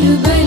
полюбить.